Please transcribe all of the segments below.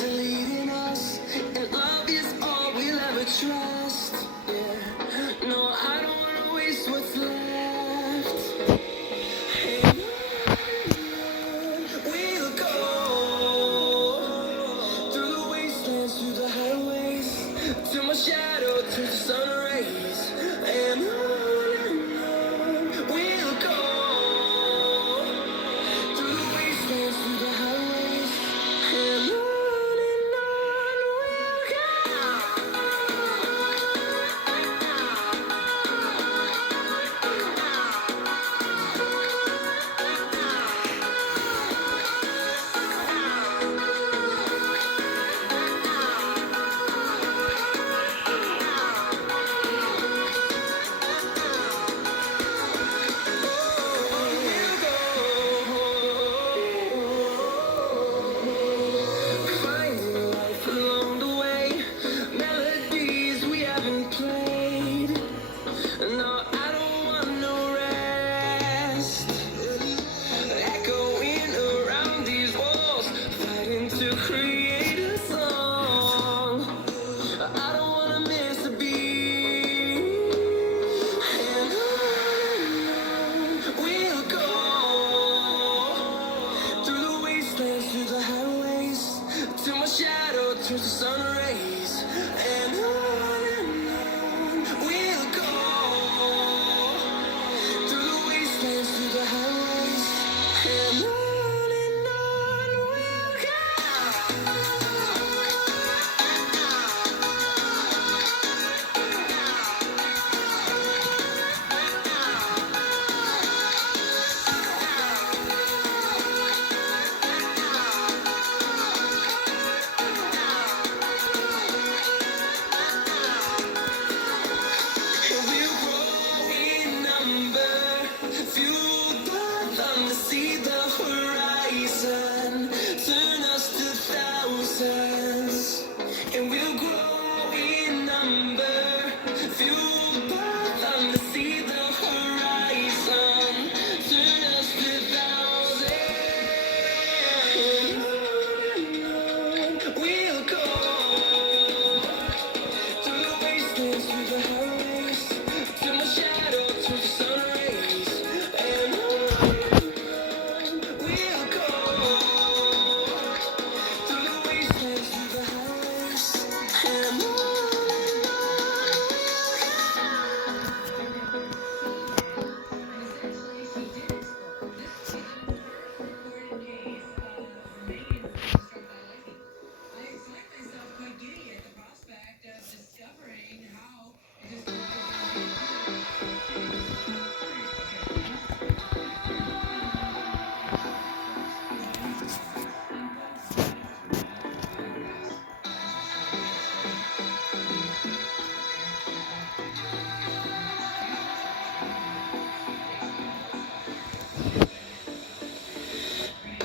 are leading us, and love is all we'll ever trust. Yeah, no, I don't wanna waste what's left. And on we'll go through the wastelands, through the highways, till my shadow turns to sun rays. And on we'll go through the wastelands, through the highways, and on we'll go. Finding life along the way, melodies we haven't played. No, I don't want no rest. Echoing around these walls, fighting to create a song. I don't wanna miss a beat. And on we'll go through the wastelands, through the highways, till my shadow turns to sun rays. And on we'll go through the wastelands, through the highways, and on we'll go. We'll grow in number, fueled by them to see the horizon, turn us to thousands. And we'll grow in number, fueled by them to see the horizon, turn us to thousands. And on we'll go through the wastelands, through the highways, till my shadow turns to sun rays. And on we'll go through the wastelands, through the highways, and on.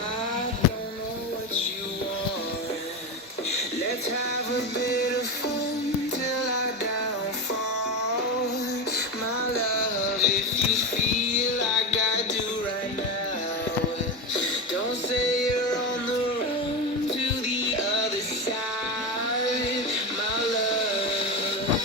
I don't know what you want. Let's have a bit of fun till I downfall. My love, if you feel like I do right now, don't say you're on the run to the other side. My love.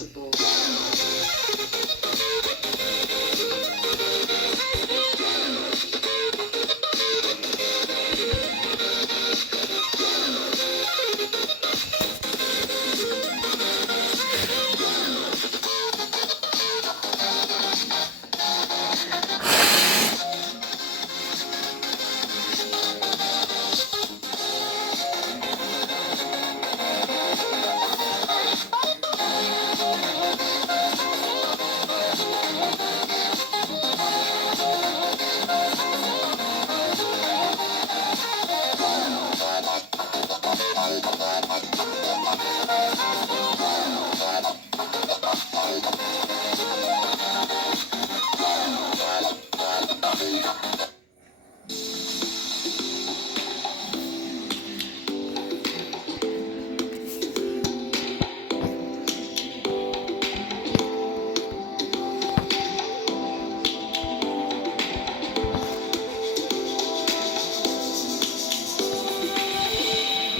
invincible.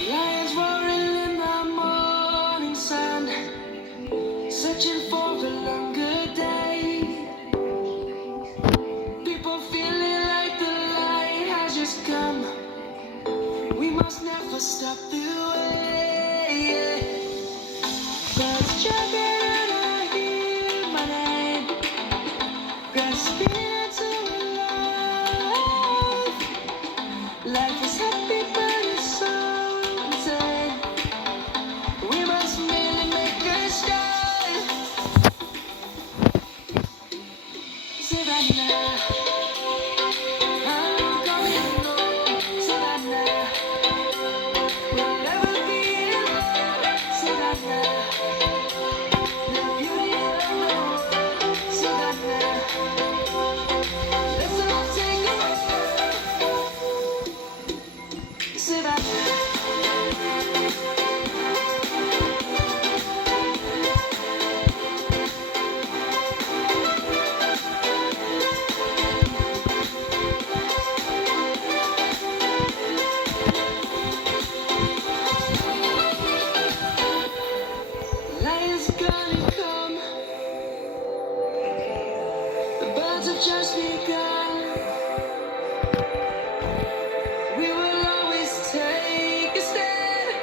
Lions roaring in the morning sun, searching for a longer day. People feeling like the light has just come. We must never stop the way. Birds chirping and I hear my name, grasping into life. Life is happy but it's so insane. We must merely make a start. Savannah, I'm coming home. Savannah, we'll never be alone. Savannah, the beauty of the world. Savannah, let's all take a ride. Savannah. Lion's gonna come. The birds have just begun. We will always take a stand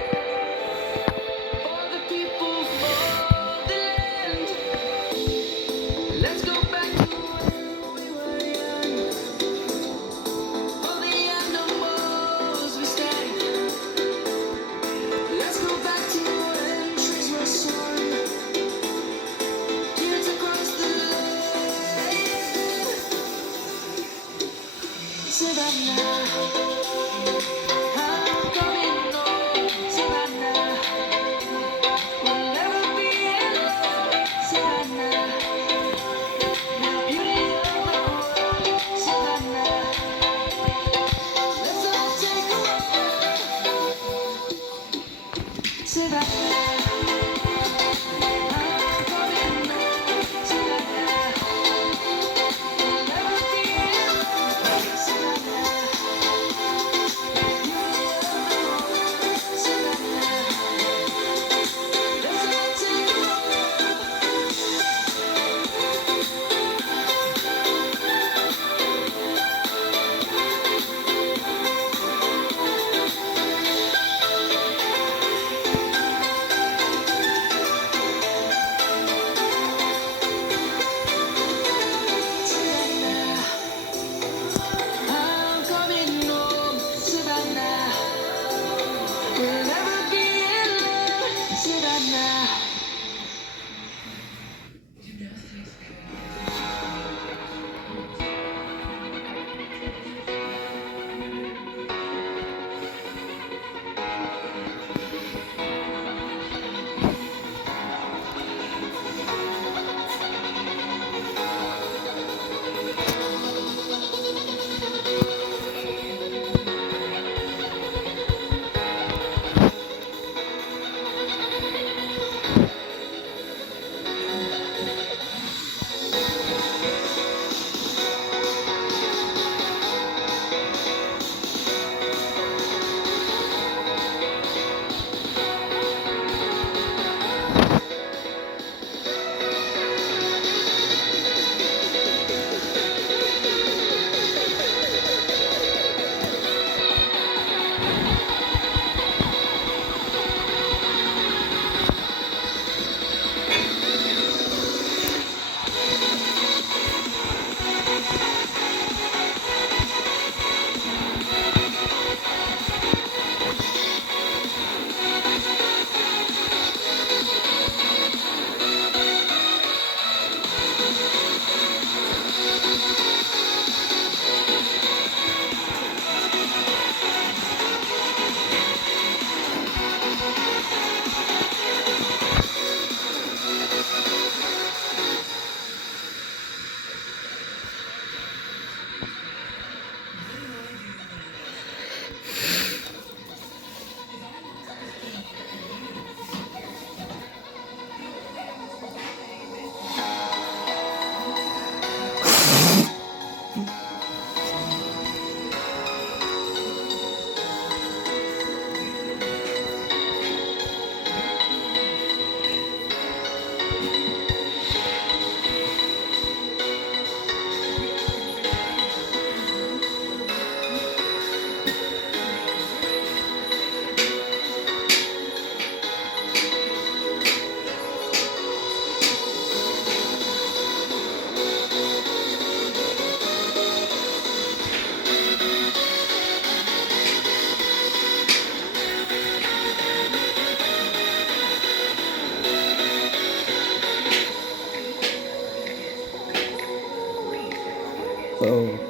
for the people, for the land. Let's go back to when we were young. For the animals we stand. Let's go back to when trees were sown. Fields across the land. So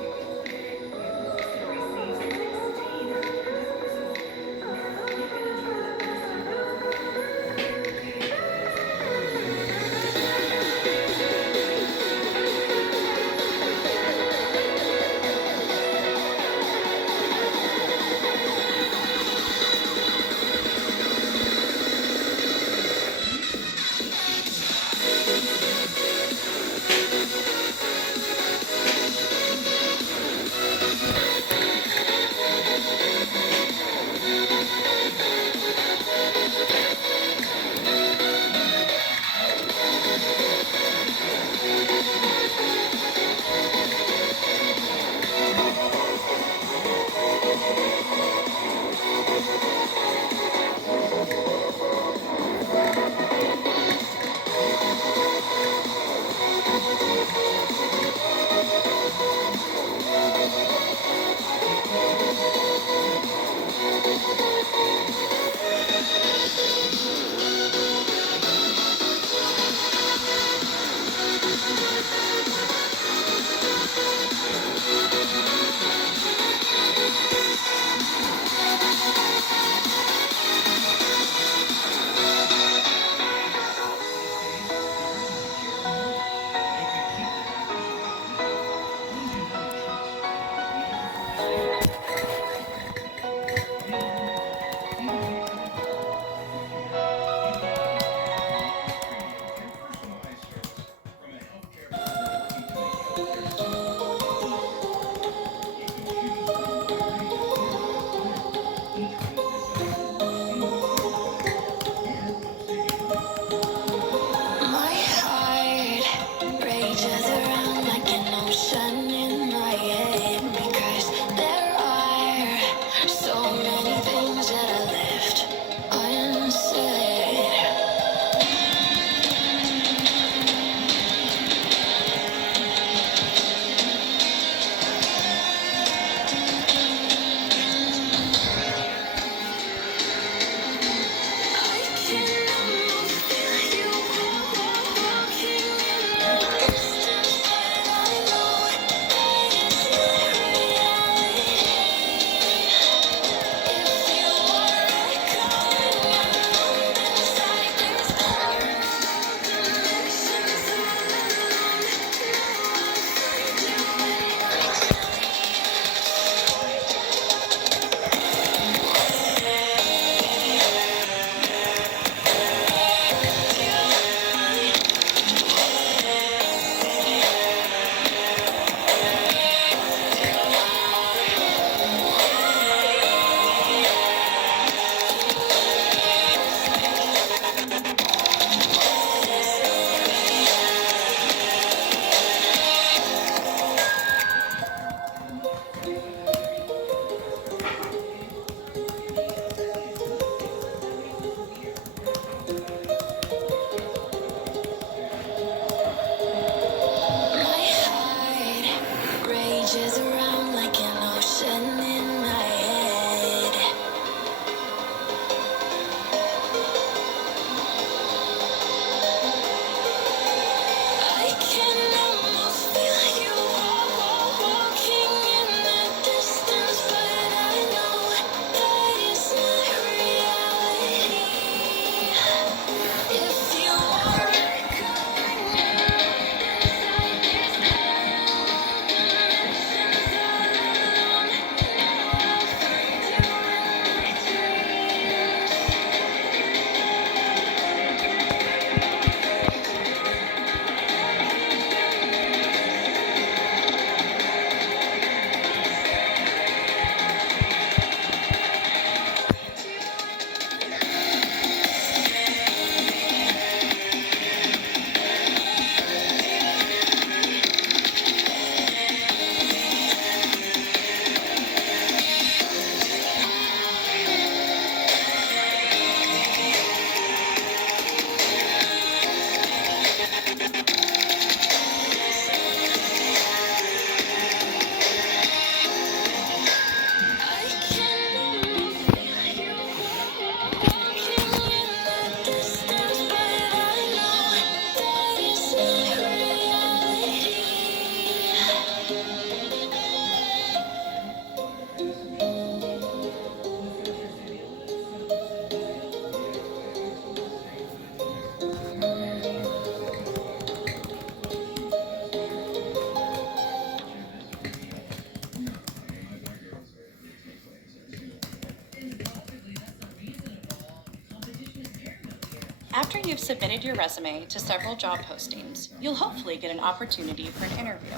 After you've submitted your resume to several job postings, you'll hopefully get an opportunity for an interview.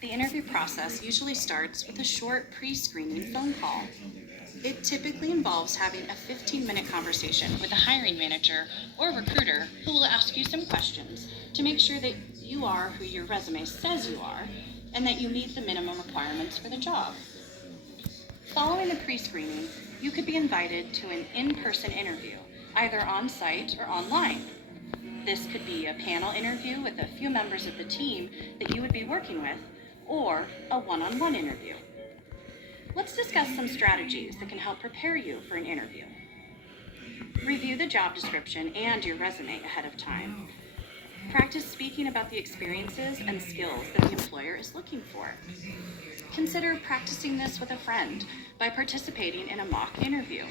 The interview process usually starts with a short pre-screening phone call. It typically involves having a 15-minute conversation with a hiring manager or recruiter who will ask you some questions to make sure that you are who your resume says you are and that you meet the minimum requirements for the job. Following the pre-screening, you could be invited to an in-person interview, either on-site or online. This could be a panel interview with a few members of the team that you would be working with, or a one-on-one interview. Let's discuss some strategies that can help prepare you for an interview. Review the job description and your resume ahead of time. Practice speaking about the experiences and skills that the employer is looking for. Consider practicing this with a friend by participating in a mock interview.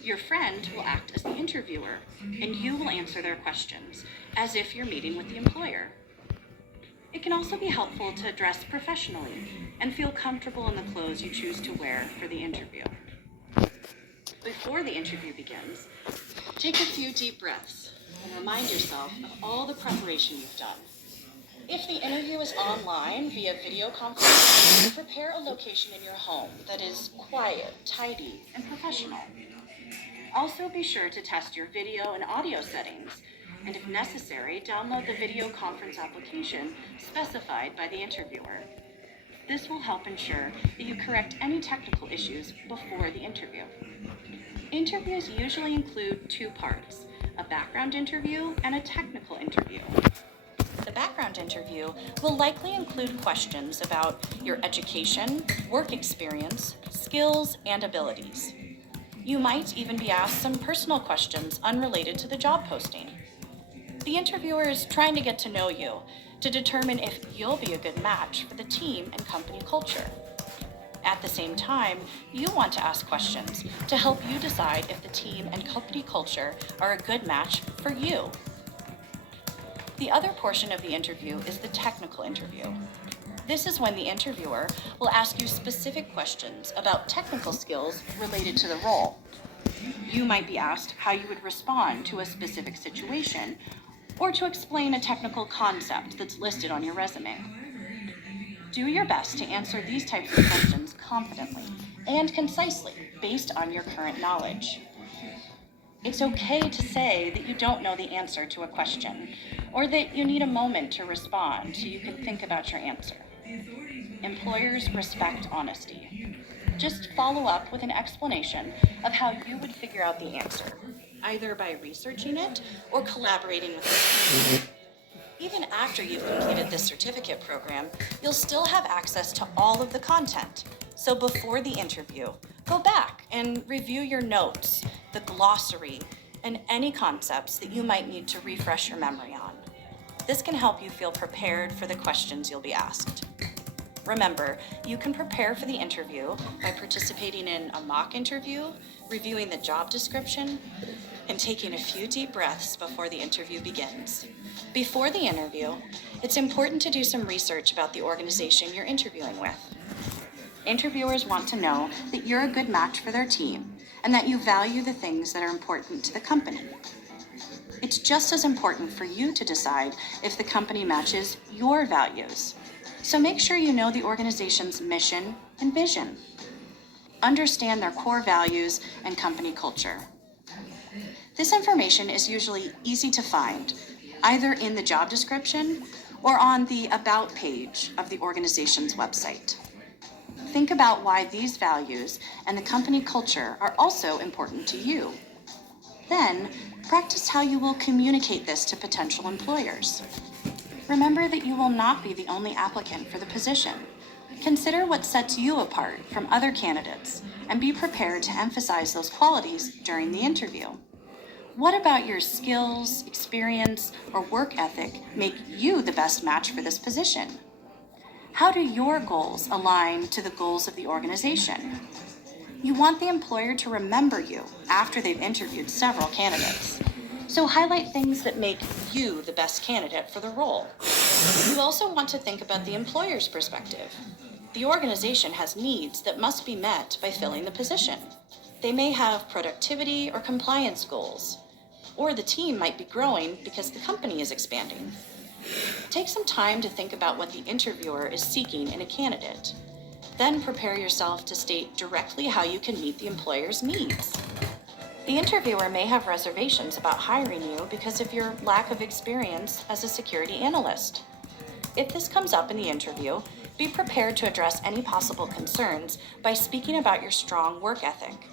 Your friend will act as the interviewer, and you will answer their questions as if you're meeting with the employer. It can also be helpful to dress professionally and feel comfortable in the clothes you choose to wear for the interview. Before the interview begins, take a few deep breaths and remind yourself of all the preparation you've done. If the interview is online via video conference, prepare a location in your home that is quiet, tidy, and professional. Also be sure to test your video and audio settings, and if necessary, download the video conference application specified by the interviewer. This will help ensure that you correct any technical issues before the interview. Interviews usually include two parts, a background interview and a technical interview. The background interview will likely include questions about your education, work experience, skills, and abilities. You might even be asked some personal questions unrelated to the job posting. The interviewer is trying to get to know you to determine if you'll be a good match for the team and company culture. At the same time, you want to ask questions to help you decide if the team and company culture are a good match for you. The other portion of the interview is the technical interview. This is when the interviewer will ask you specific questions about technical skills related to the role. You might be asked how you would respond to a specific situation or to explain a technical concept that's listed on your resume. Do your best to answer these types of questions confidently and concisely based on your current knowledge. It's okay to say that you don't know the answer to a question or that you need a moment to respond so you can think about your answer. Employers respect honesty. Just follow up with an explanation of how you would figure out the answer, either by researching it or collaborating with the team. Even after you've completed this certificate program, you'll still have access to all of the content. So before the interview, go back and review your notes, the glossary, and any concepts that you might need to refresh your memory on. This can help you feel prepared for the questions you'll be asked. Remember, you can prepare for the interview by participating in a mock interview, reviewing the job description, and taking a few deep breaths before the interview begins. Before the interview, it's important to do some research about the organization you're interviewing with. Interviewers want to know that you're a good match for their team and that you value the things that are important to the company. It's just as important for you to decide if the company matches your values. So make sure you know the organization's mission and vision. Understand their core values and company culture. This information is usually easy to find, either in the job description or on the About page of the organization's website. Think about why these values and the company culture are also important to you. Then, practice how you will communicate this to potential employers. Remember that you will not be the only applicant for the position. Consider what sets you apart from other candidates and be prepared to emphasize those qualities during the interview. What about your skills, experience, or work ethic make you the best match for this position? How do your goals align to the goals of the organization? You want the employer to remember you after they've interviewed several candidates. So highlight things that make you the best candidate for the role. You also want to think about the employer's perspective. The organization has needs that must be met by filling the position. They may have productivity or compliance goals. or the team might be growing because the company is expanding. Take some time to think about what the interviewer is seeking in a candidate. Then prepare yourself to state directly how you can meet the employer's needs. The interviewer may have reservations about hiring you because of your lack of experience as a security analyst. If this comes up in the interview, be prepared to address any possible concerns by speaking about your strong work ethic.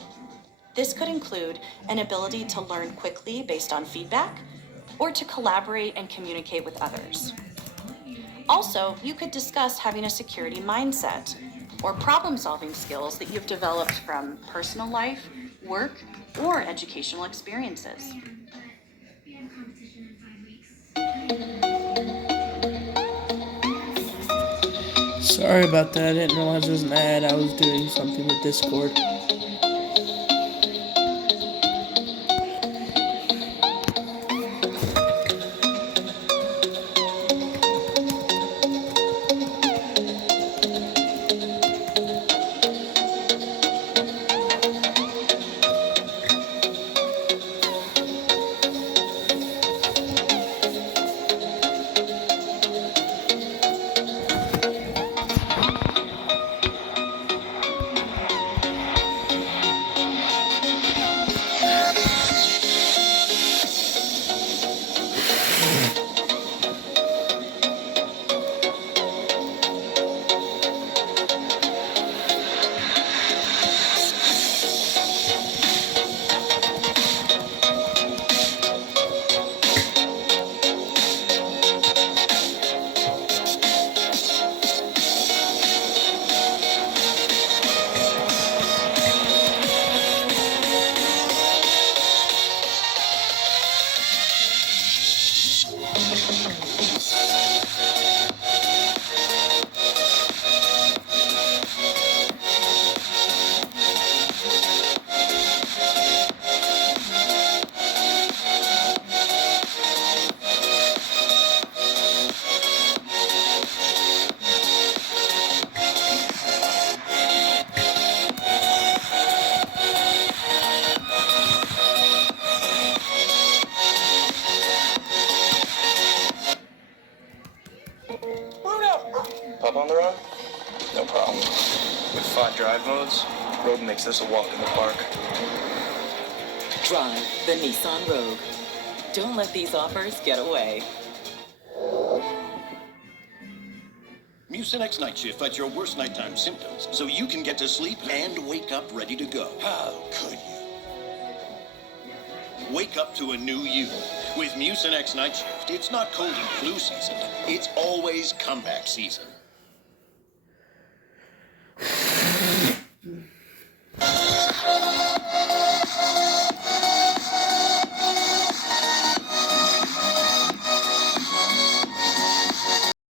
This could include an ability to learn quickly based on feedback, or to collaborate and communicate with others. Also, you could discuss having a security mindset or problem-solving skills that you've developed from personal life, work, or educational experiences. Sorry about that, I didn't realize it was an ad. I was doing something with Discord. Pop on the run? No problem. With 5 drive modes, Rogue makes this a walk in the park. Drive the Nissan Rogue. Don't let these offers get away. Mucinex Night Shift fights your worst nighttime symptoms so you can get to sleep and wake up ready to go. How could you? Wake up to a new you. With Mucinex Night Shift, it's not cold and flu season. It's always comeback season.